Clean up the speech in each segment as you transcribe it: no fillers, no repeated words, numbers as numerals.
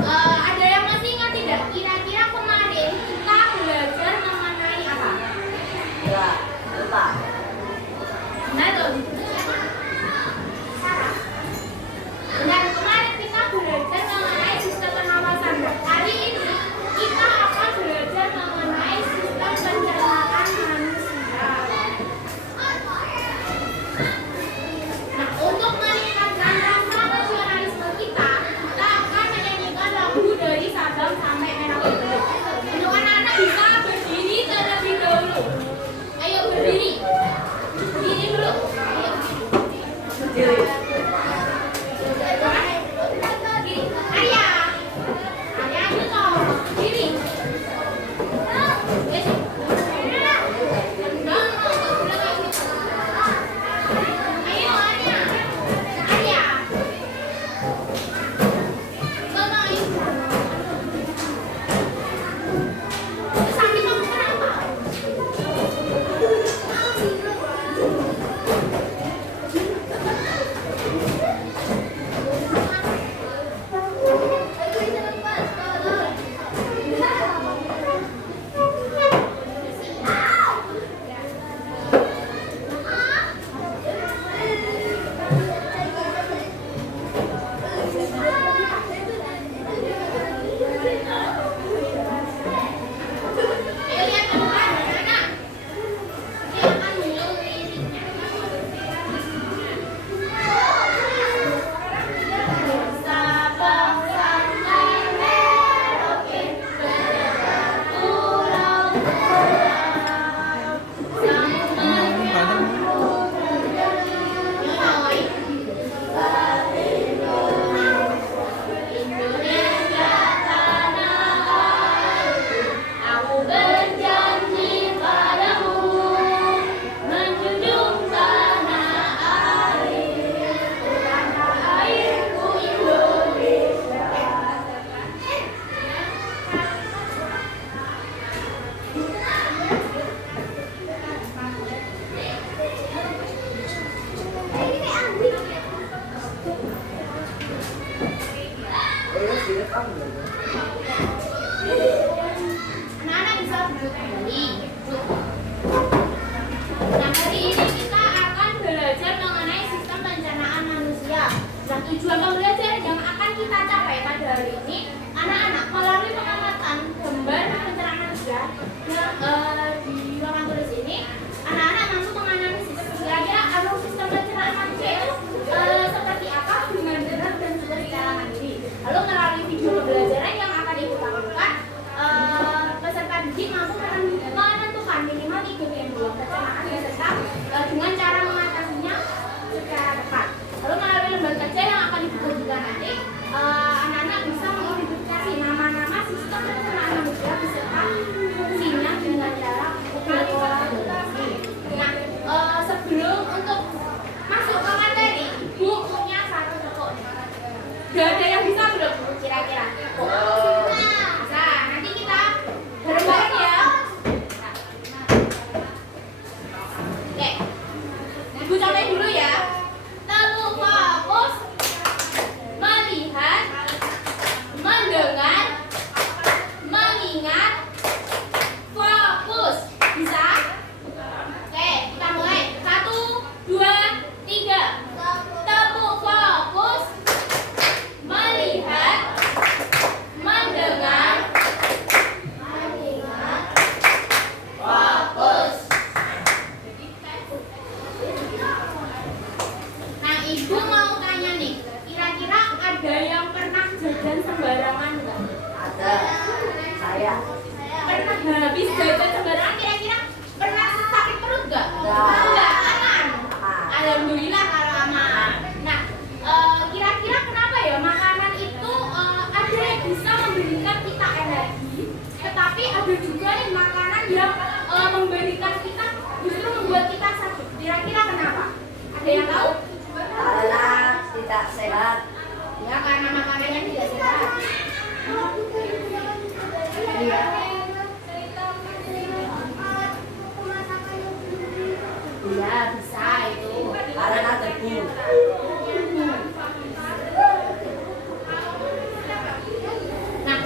Ada yang masih ingat tidak? Kira-kira kemarin kita belajar mengenai apa? Ya, lupa. Nah tuh. Benar, kemarin kita belajar mengenai sistem pengawasan. Hari ini kita akan belajar mengenai sistem pencernaan manusia. Nah, untuk meningkatkan rasa nasionalisme kita akan menyanyikan lagu dari Sabang sampai Merah Putih. Untuk anak-anak bisa berdiri terlebih dahulu. Ayo berdiri. Berdiri dulu. Ayo berdiri. Arya. Arya itu berdiri. Ayo Arya. Arya. Sakit kamu kenapa? Ayo lihat ke depan, anak. Silakan dulu liriknya. Sabang sampai Merauke, berdekat pulau pulau. Indonesia tanah airku, aku berjanji padamu menjunjung tanah airku, Indonesia. Anak-anak bisa duduk kembali. Nah, hari ini kita akan belajar mengenai sistem pencernaan manusia. Nah, tujuan pembelajaran yang akan kita capai pada hari ini, anak-anak melalui pengamatan gambar pencernaan manusia di ruangan tulis ini, anak-anak mampu menganalisis kira-kira alur sistem pencernaan manusia itu seperti apa dengan benar dan juga secara mandiri. Lalu melalui video pembelajaran yang akan Ada yang tahu? Karena tidak sehat. Ya, karena makanannya tidak sehat. Iya. Iya, bisa itu. Karena debu. Nah,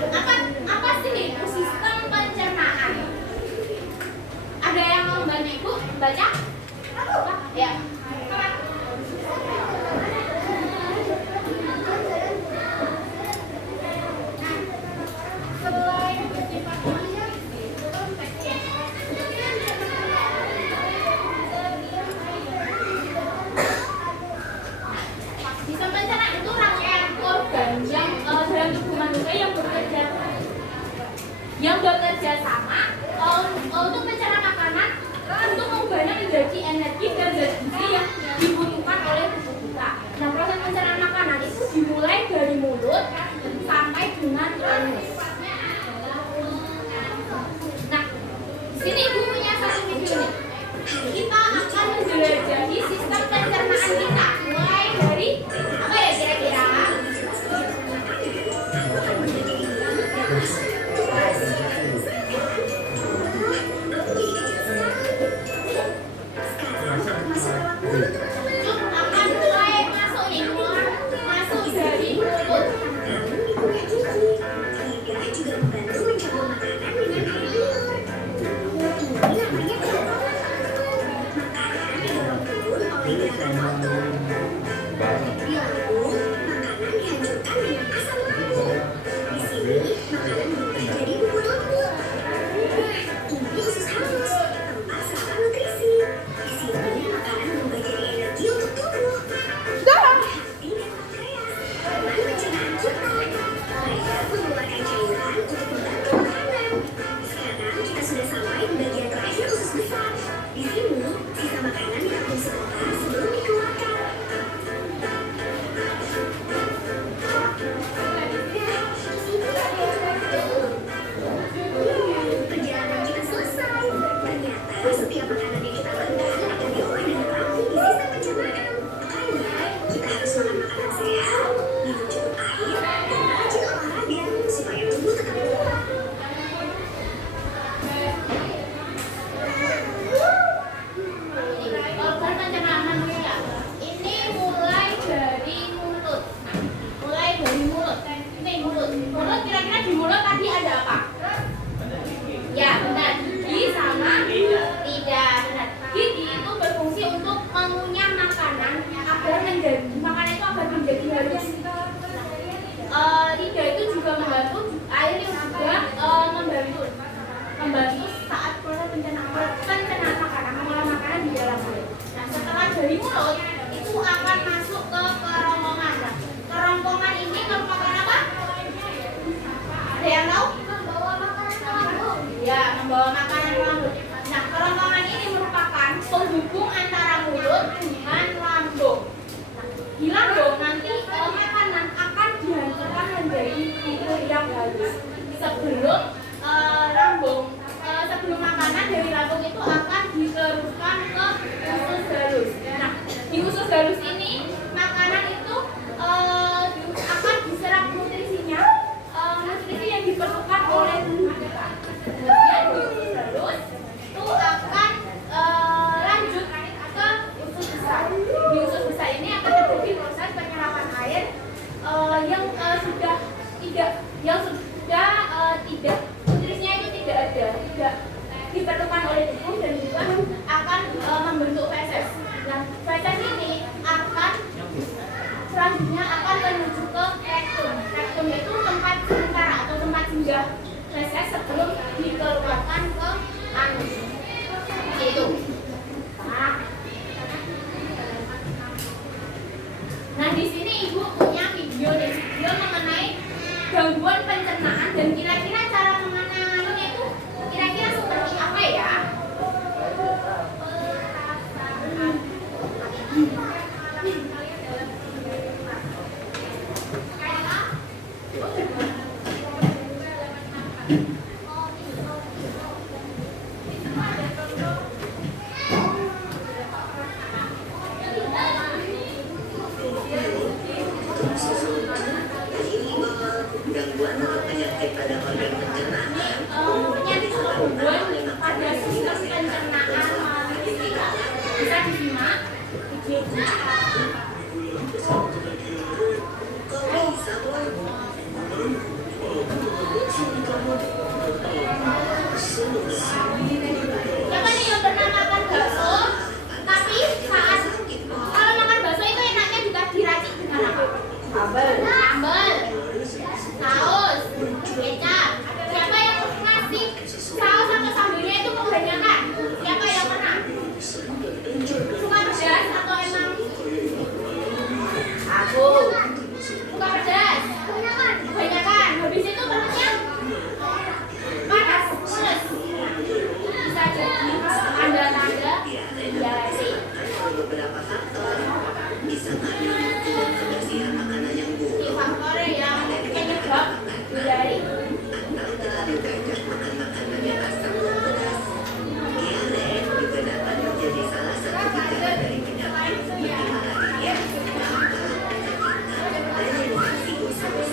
apa sih sistem pencernaan? Ada yang mau bantu Ibu baca? Ya. Sistem pencernaan itu rangkaian organ yang dalam tubuh manusia yang bekerja sama untuk mencerna makanan untuk mengubahnya menjadi energi dan zat gizi yang dibutuhkan oleh tubuh kita. Nah, proses pencernaan makanan itu dimulai dari mulut sampai dengan anus. Nah, di sini Ibu punya satu video nih. Kita akan menjelajahi sistem pencernaan kita mulai dari apa ya kira-kira? Akan mulai masuk nih, masuk dari mulut. Organ pencernaan manusia ini mulai dari mulut. Ini mulut. Mulut kira-kira di mulut tadi ada apa? Ya, benar. Gigi sama tidak benar. Gigi itu berfungsi untuk mengunyah makanan agar menjadi makanan itu agar menjadi halus. Lidah itu juga membantu, air yang juga membantu saat proses pencernaan makanan, mengolah makanan di dalam mulut. Nah, setelah dari mulut itu akan masuk ke kerongkongan. Nah, kerongkongan ini merupakan apa? Ada yang tahu? Membawa makanan ke lambung. Ya, membawa makanan ke lambung. Nah, kerongkongan ini merupakan penghubung antara mulut dengan lambung. Nah, di lambung nanti makanan akan dihancurkan menjadi bubur yang halus. Sebelum makanan dari lambung itu akan diteruskan ke usus halus. Nah, di usus halus ini makanan itu akan diserap nutrisinya, nutrisi yang diperlukan oleh tubuh kita. Kemudian di usus halus itu akan lanjut ke usus besar. Di usus besar ini akan terjadi proses penyerapan air yang sudah tidak nutrisinya itu tidak ada, tidak diperlukan oleh tubuh dan juga akan membentuk feses. Nah, feses ini selanjutnya akan menuju ke rektum. Rektum itu tempat sementara atau tempat singgah feses sebelum dikeluarkan ke anus. Itu. Nah, di sini Ibu punya video mengenai gangguan pencernaan dan kira-kira cara mengenalinya itu kira-kira seperti apa ya? penyakit pada organ pencernaan. Penyakit kebobolan pada sistem pencernaan manusia. Bisa disimak videonya. Kok bisa, Boy? Siapa nih yang pernah makan bakso? Tapi saat kalau makan bakso itu enaknya juga diracik dengan apa? Sambal, saus, kecap. Siapa yang ngasih saus sama sambalnya itu kebanyakan? Siapa yang pernah? Suka pedas atau emang? Aku. Suka pedas? Kebanyakan. Habis itu perutnya panas, mules. Bisa jadi tanda-tanda diare. Beberapa faktor bisa karena kebersihan makanan yang Di buruk faktor yang penyebab diare. atau terlalu banyak makan makanan yang asam dan pedas. Diare juga dapat menjadi salah satu gejala dari penyakit seperti malaria, campak, dan infeksi usus.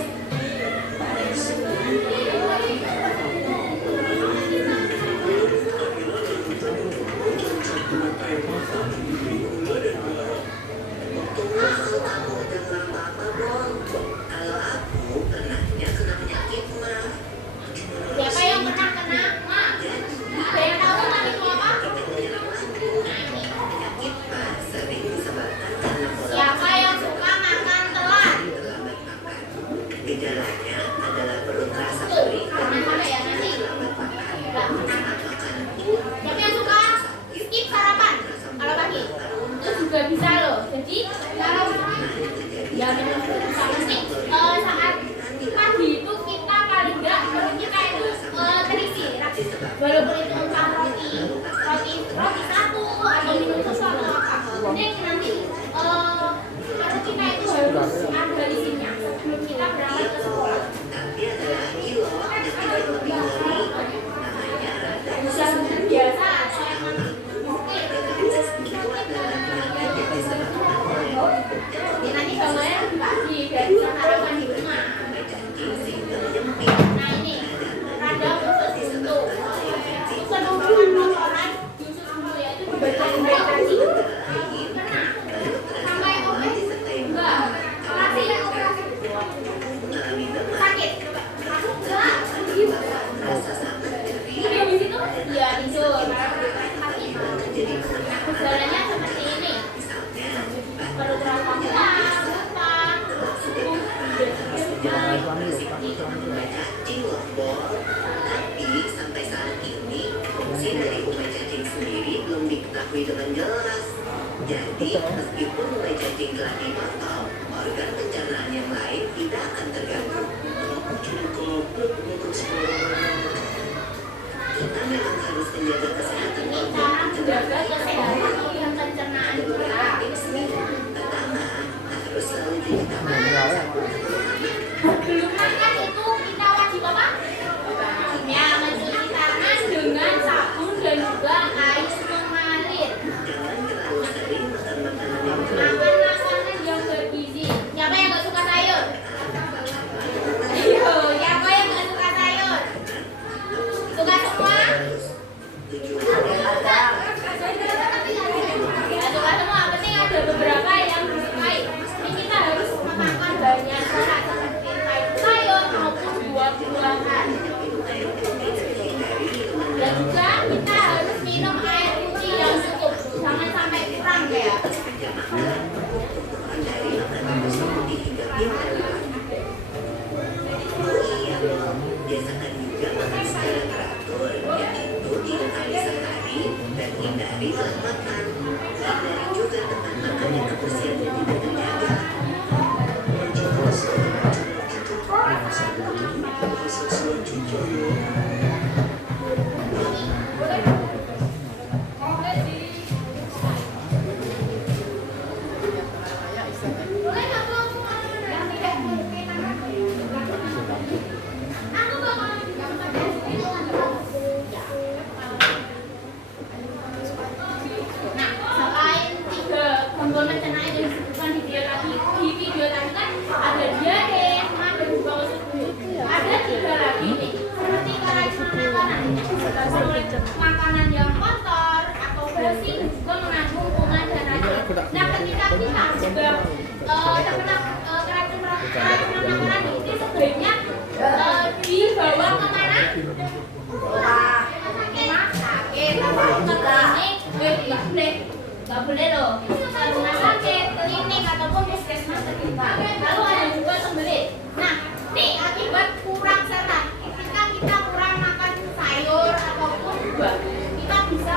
Kamu udah nggak apa-apa, Bang. Kalau aku pernahnya kena penyakit mah. Siapa yang pernah kena mah? Ada yang tahu mah itu apa? Penyerang lambung. Penyakit mah sering disebabkan karena pola Siapa yang suka makan telat? terlambat makan. Gejalanya adalah perut rasa Tuh, perih dan jangan sampai ya nanti. terlambat makan. Enggak. Saat makan pun Siapa yang suka skip sarapan kalau pagi? Itu juga bisa loh. Jadi kalau ya memang bisa penting saat pagi itu kita paling enggak perut kita itu terisi. Walaupun itu entah roti satu atau minum sesuatu apa. Penting nanti perut kita itu harus ada isinya sebelum kita berangkat ke sekolah. tapi ada lagi loh penyakit yang lebih ngeri. Namanya radang. Bisa biasa atau emang mungkin. Itu adalah penyakit yang disebabkan oleh Nanti bangunnya pagi dan bisa sarapan di rumah. jantung sehingga menyempit. Nah ini radang usus buntu. Usus buntu kotoran di usus buntu ya itu dibatasi. Pernah sampai operasi enggak? Operasi Mengalami demam, sakit enggak? rasa sangat nyeri, Tapi habis itu ya tidur. Sakit. jadi Nah gejalanya seperti ini. misalnya Perut rasa mual, lupa, cacing loh, Bo. Tapi sampai saat ini fungsi dari umai cacing sendiri belum diketahui dengan jelas. Jadi meskipun umai cacing telah dipotong, organ pencernaan yang lain tidak akan terganggu. Kita memang harus menjaga kesehatan ini organ cara menjaga pencernaan. kesehatan organ pencernaan kita. Pertama, harus selalu cuci tangan. Sebelum makan itu kita wajib apa? Ya, mencuci tangan dengan sabun dan juga air mengalir. Jangan terlalu sering makan makanan yang Makan makanan yang bergizi. Siapa yang nggak suka sayur? Iya, siapa yang nggak suka sayur? Suka semua? Ya, suka semua. Penting ada beberapa yang disukai. Ini kita harus makan banyak serat seperti sayur maupun buah-buahan. Dan juga kita harus minum air suci yang cukup. Jangan sampai kurang ya. Biasakan juga makan secara teratur, yaitu 3 kali sehari dan hindari telat makan. Hindari juga teman makan yang kebersihan dan tidak terjaga. Boleh nggak Bu? Yang tidak aku bakal Nah, selain 3 gangguan pencernaan yang disebutkan di video tadi kan ada diare, demam dan juga usus buntu. Ada makanan yang kotor atau basi juga mengandung kuman dan racun. Nah, ketika kita sudah terkena keracunan makanan ini sebaiknya dibawa kemana? Rumah sakit. Nggak boleh loh. Rumah sakit, klinik ataupun puskesmas terdekat. Lalu ada juga sembelit. Nah, nih akibat kurang serat. Ketika kita kurang makan sayur ataupun buah, kita bisa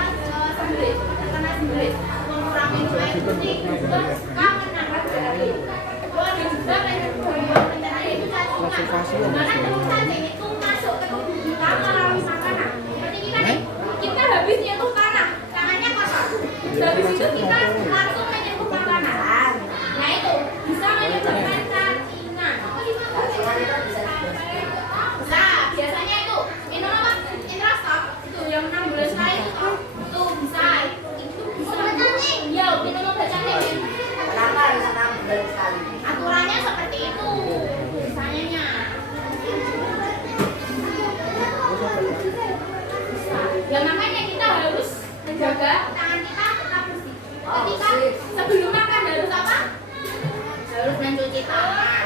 sembelit, terkena sembelit. Mengurangi minum air putih, juga kangen akan berlari. Lalu ada juga pencernaan itu cacing. Dimana telur cacing itu masuk ke tubuh kita melalui makanan. Seperti kita nih, kita habis nyentuh tanah, tangannya kotor. Habis itu kita langsung menyentuh makanan. Nah itu bisa menyebabkan cacingan. Nah biasanya itu minum apa? Intrastop itu yang 6 bulan sekali itu bisa. Ya minum obat cacing. Kenapa harus 6 bulan sekali? Aturannya seperti itu. Misalnya. Ya makanya kita harus menjaga tangan kita tetap bersih. Ketika sebelum makan harus apa? Harus mencuci tangan.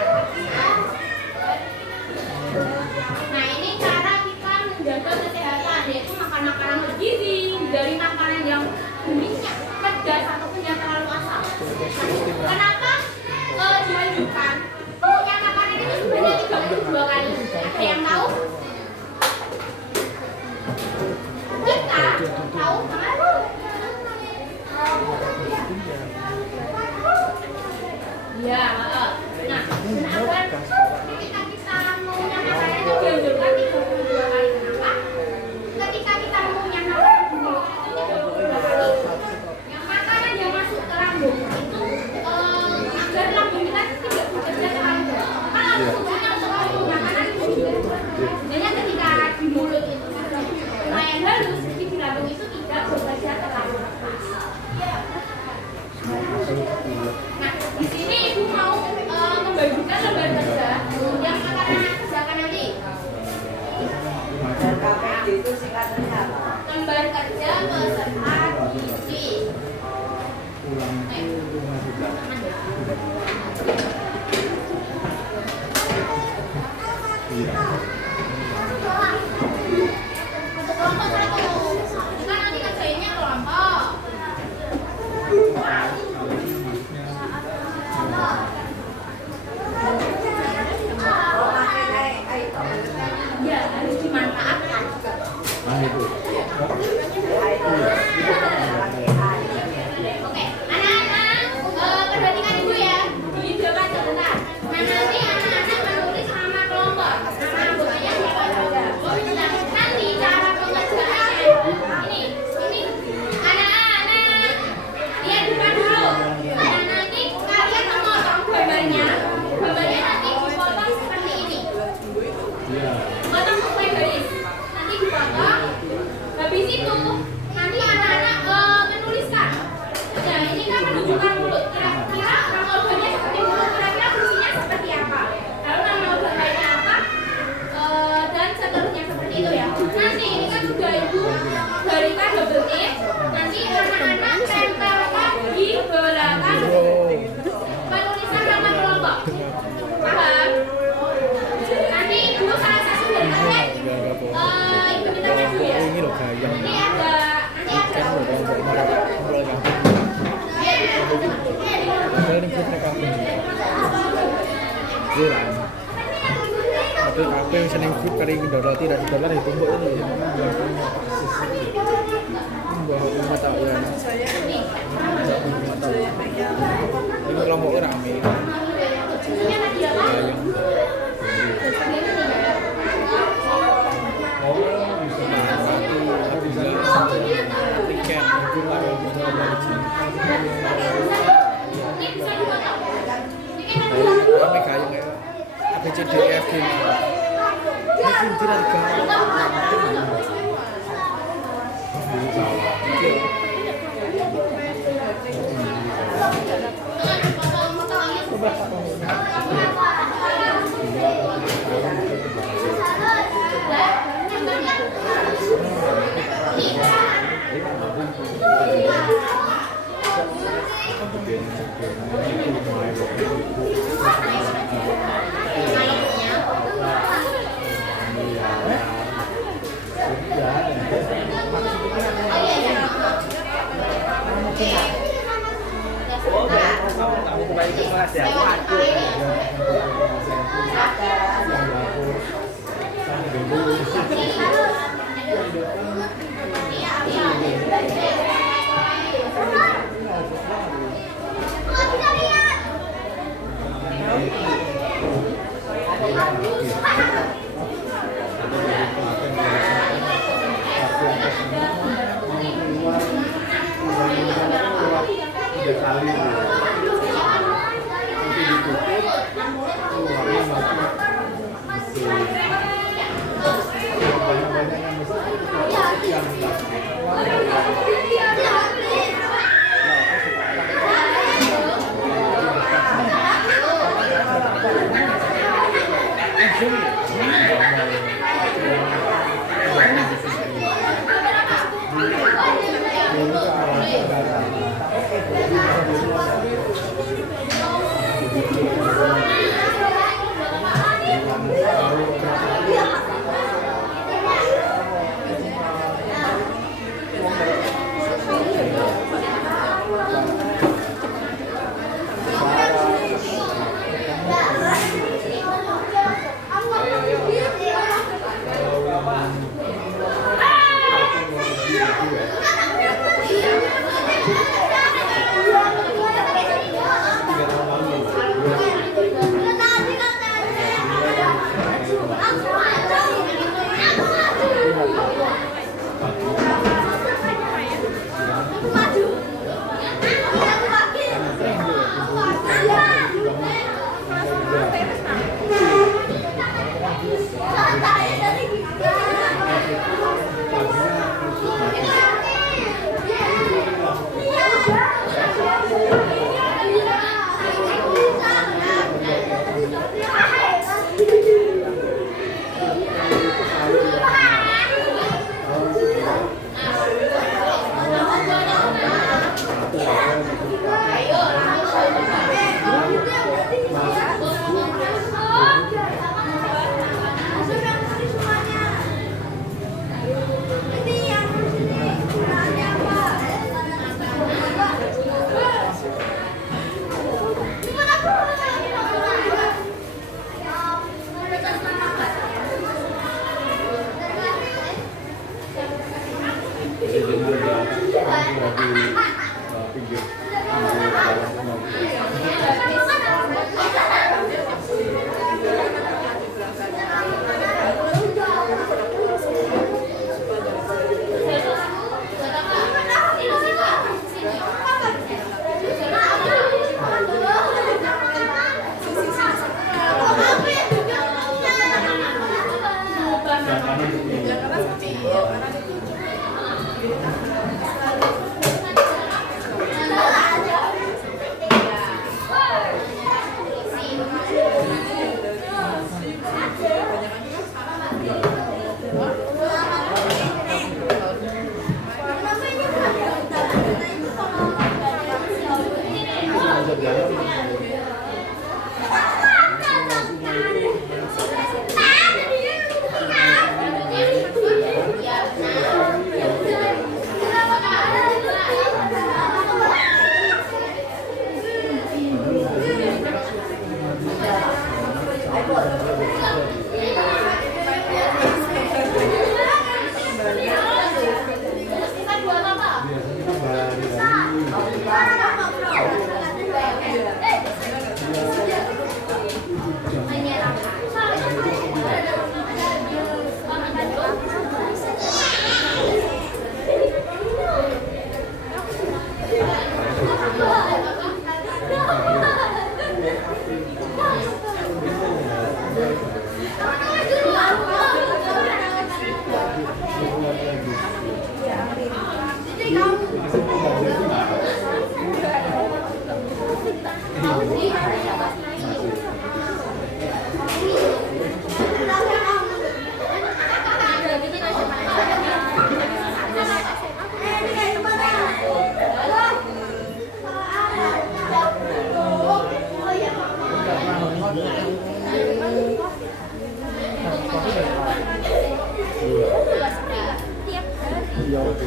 Nah ini cara kita menjaga kesehatan, yaitu makan makanan bergizi, dari makanan yang berminyak, pedas ataupun yang terlalu asam. Kenapa dianjurkan? Punya makanan itu sebenarnya 32 kali. Ada yang tahu? Kita tahu kenapa? Ya, nah, kenapa ketika kita maunya makanan itu dianjurkan 32 kali? Kenapa? Ketika kita maunya makanan itu 32 kali, yang makanan yang masuk ke lambung itu agar lambung kita tidak bekerja terlalu berat. Kan harus tubuhnya untuk lambung makanan itu. Jadi ketika di mulut itu lumayan halus, jadi di lambung itu tidak bekerja terlalu keras. Nah, di sini ibu mau membagikan lembar kerja yang akan anak kerjakan nanti. Dan KPD itu singkatannya apa? Lembar kerja beserta gizi. Untuk kelompok satu, kita nanti kerjainnya kelompok. Oh, pakai air. Ya, harus dimanfaatkan. Oke, anak-anak perhatikan ibu ya. Di depan sebentar. Nah nanti anak-anak menulis nama kelompok. Nama anggotanya siapa saja. Nah nanti cara pengerjaannya ini anak-anak lihat depan dulu. Nah nanti kalian memotong gambarnya. Gambarnya nanti dipotong seperti ini. Potong sesuai garis. Nanti dipotong. Habis itu nanti anak-anak menuliskan. Nah ini kan menunjukkan mulut. Kira-kira nama organnya seperti mulut. Kira-kira fungsinya seperti apa? Lalu nama organ lainnya apa? Dan seterusnya seperti itu ya. Nanti ini kan sudah ibu berikan double tip. Nanti anak-anak tempelkan di belakang penulisan nama kelompok. Paham? Nanti ibu salah satu dari kalian ibu minta maju ya. Nanti ada Tapi apa yang seneng grup kali ini doroti dan dolar itu mbok ini mbok mata ya. Ini kelompok rame. Kami kayak ABCD E F G. Ini tidak ini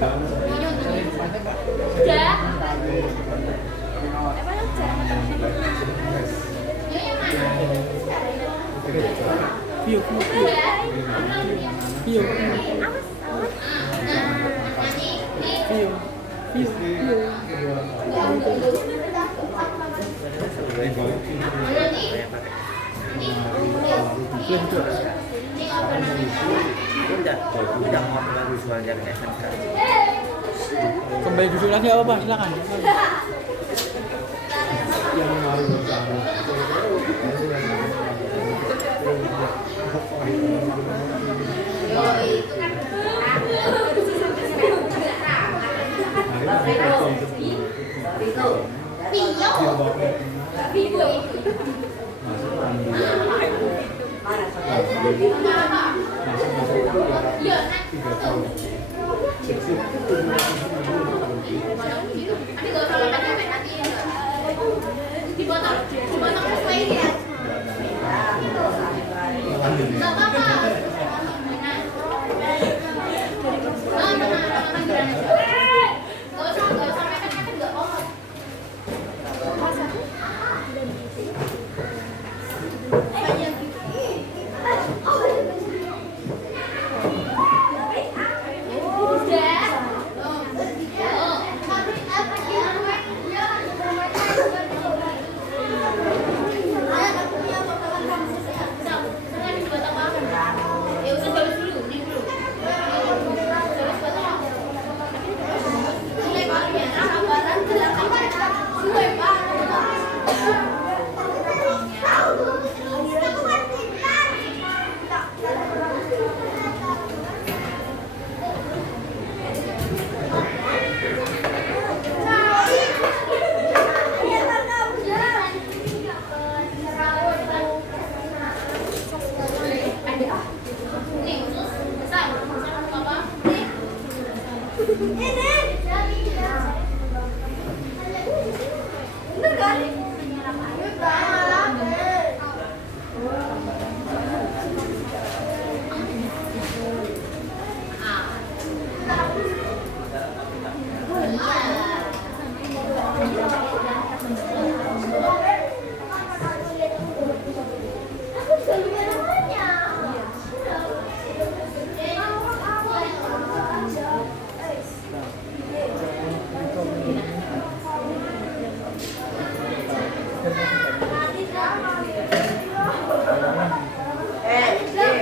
Udah. Nyonya mana? View. Udah. View. Kembali duduk lagi apa Bang? Silakan. Dipotong sesuai ya. Nggak apa-apa. Nggak usah mepet-mepet, nggak apa-apa.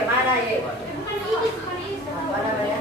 Mana ye? Apa namanya?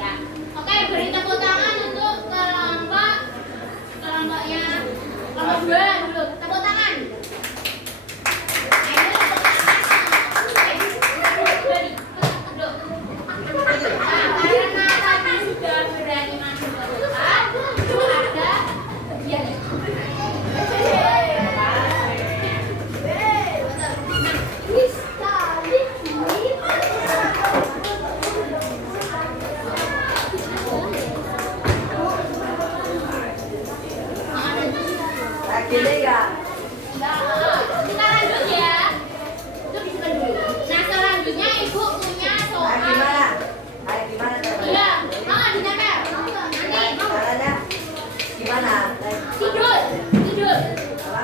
Ya. Oke, beri tepuk tangan untuk kelompoknya kelompok 2 dulu. Tepuk tangan. Ayo tepuk tangan. Duduk. Nah, karena tadi sudah berani masuk ke depan, itu ada bagian ini. Gini enggak? Kita lanjut ya. Itu disimpan dulu. Nah, selanjutnya ibu punya soal. Gimana? Kayak gimana caranya? Iya, ditempel. Nanti Caranya gimana?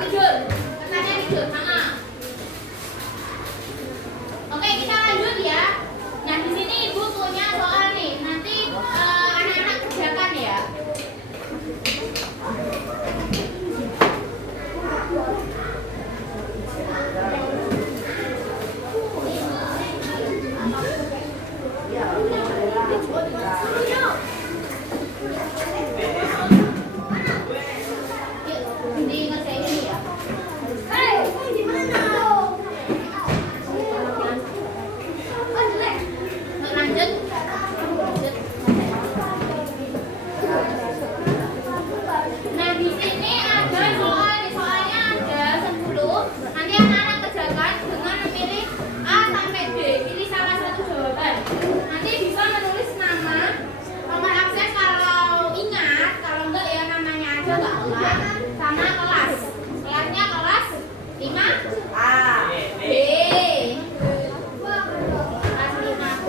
tidur. Katanya tidur. Oke, kita lanjut ya. Nah, di sini ibu punya soal nih. Nanti anak-anak kerjakan ya. Yuk, di ngerjain ini ya. Lanjut. Nah, di sini ada soal, nih soalnya ada 10. Nanti anak-anak kerjakan dengan memilih A sampai D. Pilih salah satu jawaban. Nanti bisa menulis nama, nomor absen kalau ingat, kalau enggak ya namanya aja enggak kelas, sama kelas. Kelasnya kelas 5 A. B. Kelas 5 B.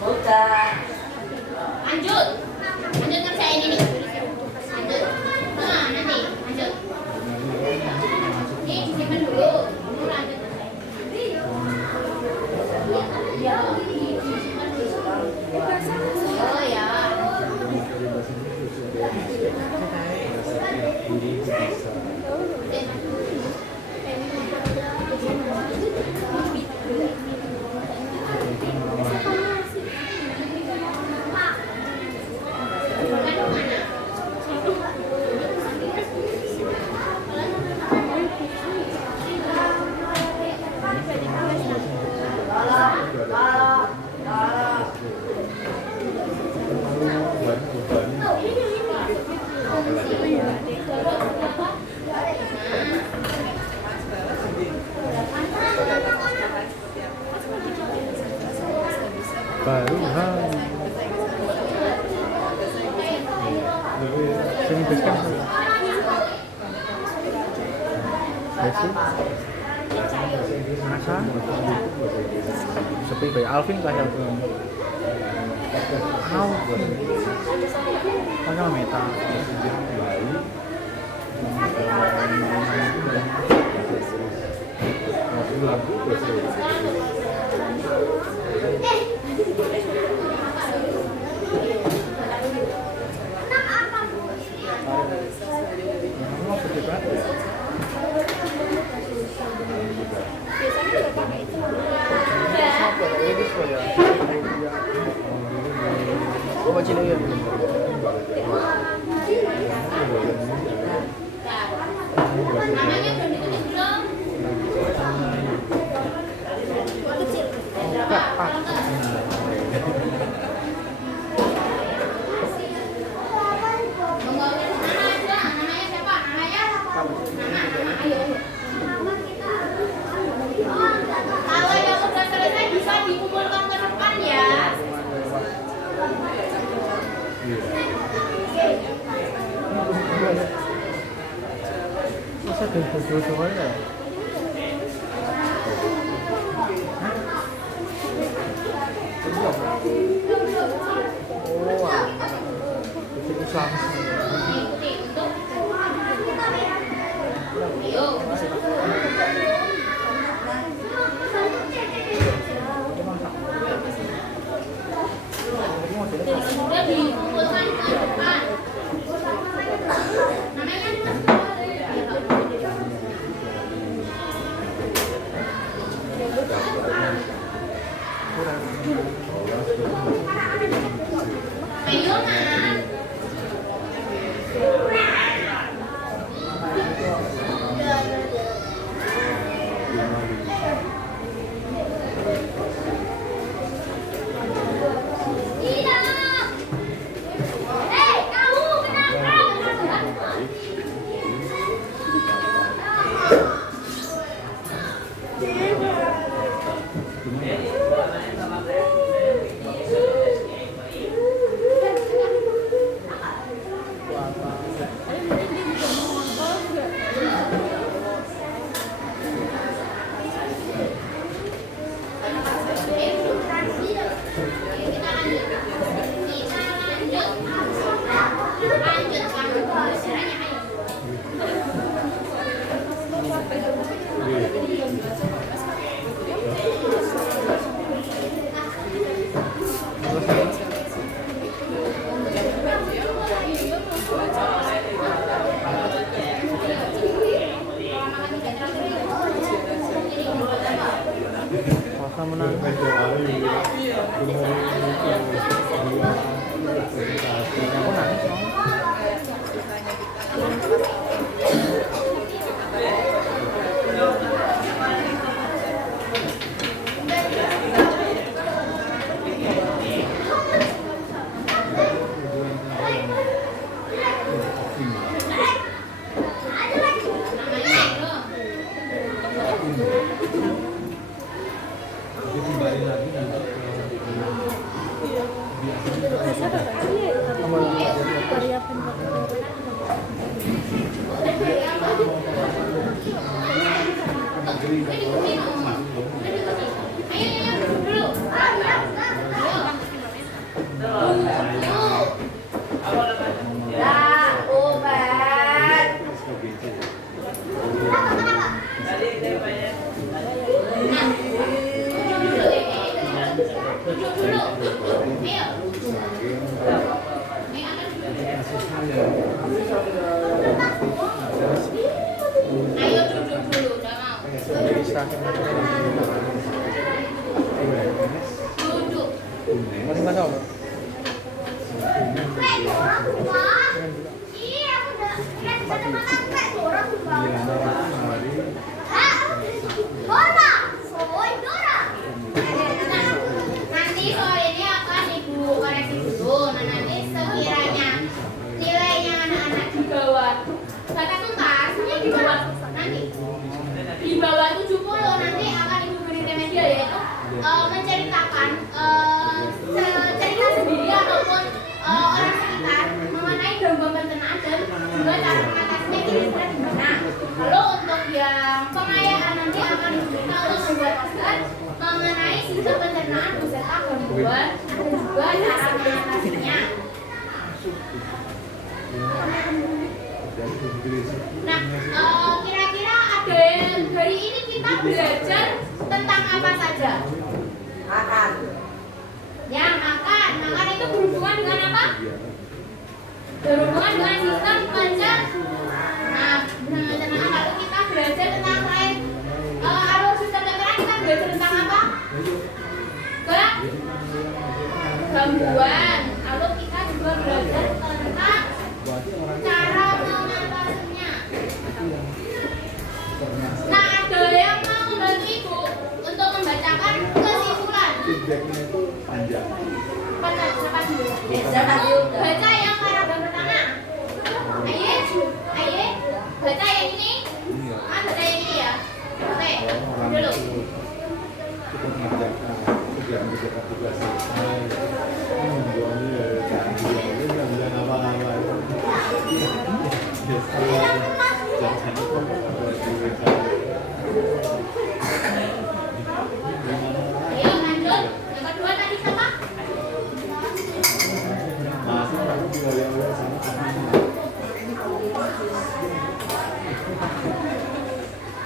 Udah. Lanjut ngerjain ini. Lanjut. Nah, nanti lanjut. Ini disimpan dulu. Kamu lanjut ngerjain. Iya, disimpan dulu. Oh ya. Baruhan. Sini basecamp. Basic. Masa? Sepi bayi Alvin kayak Alvin. Alvin. Kayak Meta. Coba cina ya. Namanya belum ditulis Dulu semuanya. Oh, wah. Itu Islam. Mengikuti untuk Rio. Jadi kemudian dikumpulkan ke depan. Namanya ayo nak. Masa menang. Aku nangis. Ayo duduk dulu, udah mau. Duduk. Masih masak apa? Nanti soal ini akan ibu koreksi dulu. Nah nanti sekiranya nilainya anak-anak di bawah kata tuntasnya di bawah nanti di bawah 70 nanti akan ibu beri remedial yaitu menceritakan cerita sendiri ataupun orang sekitar mengenai gangguan pencernaan dan juga cara mengatasinya kira-kira gimana. Lalu untuk yang pengayaan nanti akan ibu minta untuk membuat poster mengenai sistem pencernaan beserta gangguan dan juga cara mengatasinya. Nah, kira-kira ada dari ini kita belajar tentang apa saja? Makan. Ya, makan. Makan itu berhubungan dengan apa? Berhubungan dengan sistem pencernaan. Lalu kita belajar tentang selain alur sistem pencernaan, kita belajar tentang apa? Gangguan. Lalu kita juga belajar tentang cara mengatasinya. Nah, ada yang mau membantu ibu untuk membacakan kesimpulan. Feedbacknya itu panjang. Siapa dulu? Baca yang paragraf pertama. Ayo, baca yang ini. Baca yang ini ya. Oke, dulu. Cukup mengerjakan kerjaan tugas selesai. Membuangnya dari canggih, nggak bisa apa-apa. Jangan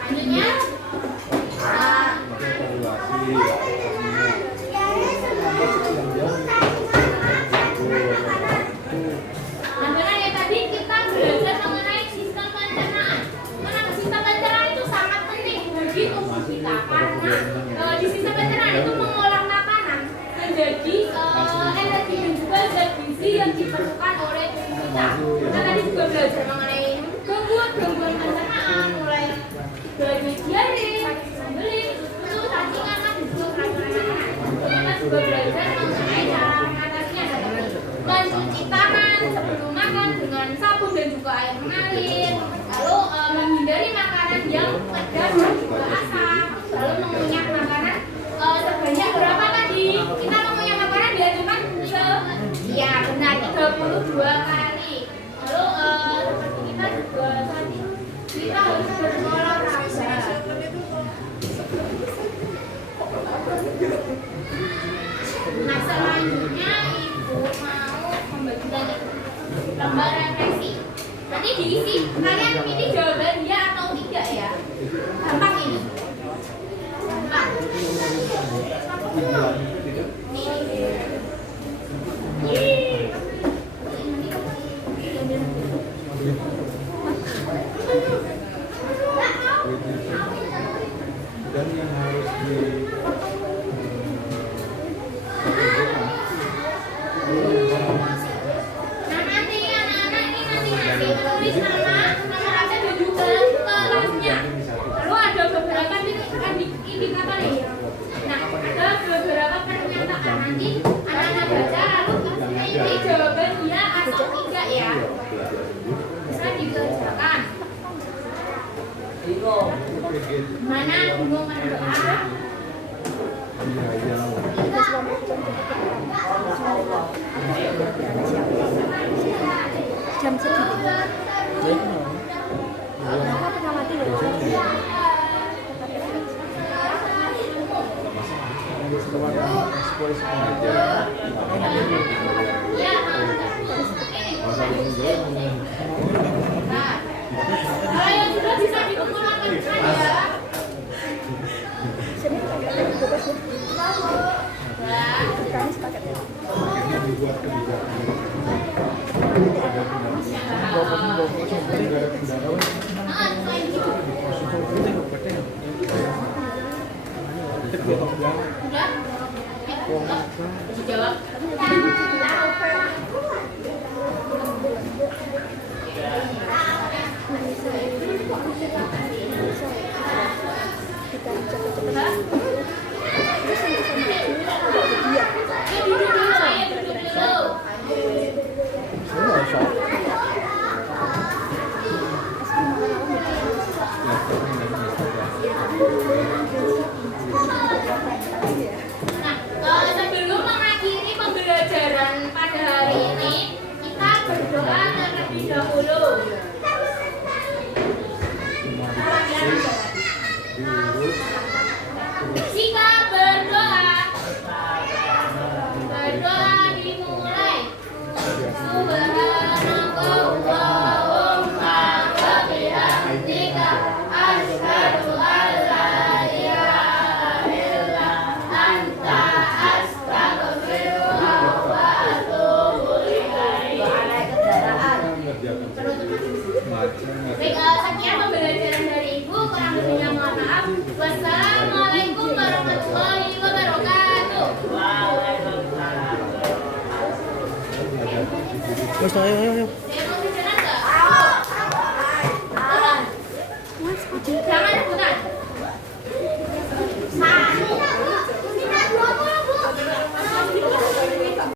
Selanjutnya, Maka evaluasi artinya lambat sekian jam. nah benar ya tadi kita belajar mengenai sistem pencernaan. Kenapa sistem pencernaan itu sangat penting bagi tubuh kita karena di sistem pencernaan itu mengolah makanan menjadi energi dan juga zat gizi yang diperlukan oleh tubuh kita. Kita tadi juga belajar mengenai gangguan pencernaan mulai dari diare, sembelit, itu cacingan dan juga keracunan makanan. Kita juga belajar mengenai cara mengatasinya dan cuci tangan sebelum makan dengan sabun dan juga air mengalir. Lalu menghindari makanan yang pedas dan juga asam. Lalu mengunyah makanan sebanyak berapa tadi? Kita mengunyah makanan diajukan ya benar 32 kali. Lalu seperti kita juga tadi kita harus berolahraga. Nah selanjutnya ibu mau membagikan lembar refleksi. Nanti diisi kalian pilih jawaban ya atau tidak ya. Gampang ini. Gampang. Dan yang harus di Nah nanti anak-anak ini nanti menulis nama raja dan juga kelasnya. Lalu ada beberapa indikator nih. Nah ada beberapa pernyataan nanti anak-anak baca lalu ini jawaban ya atau tidak ya. Bisa dikerjakan. Bingung. Mana bingung mana doa? Jam segini. Baik, no. Kenapa pernah mati loh? sekolah sengaja. Ya, Masa ini nah, kalau yang sudah bisa dikumpulkan saja. Sini paketnya bebas ya. Kami sepakatnya. akhirnya dibuat kebijakan. Udah? Dijawab. Duduk dulu, ayo duduk dulu. Nah, sebelum mengakhiri pembelajaran pada hari ini, kita berdoa terlebih dahulu. Jika berdoa, berdoa dimulai. Subhanakallahumma wa bihamdika asyhadu an la ilaha illa anta astaghfiruka wa atubu ilaik. Baik, sekian pembelajaran dari Ibu. Kurang lebihnya mohon maaf. Wassalamualaikum warahmatullahi wabarakatuh. Terus ayo.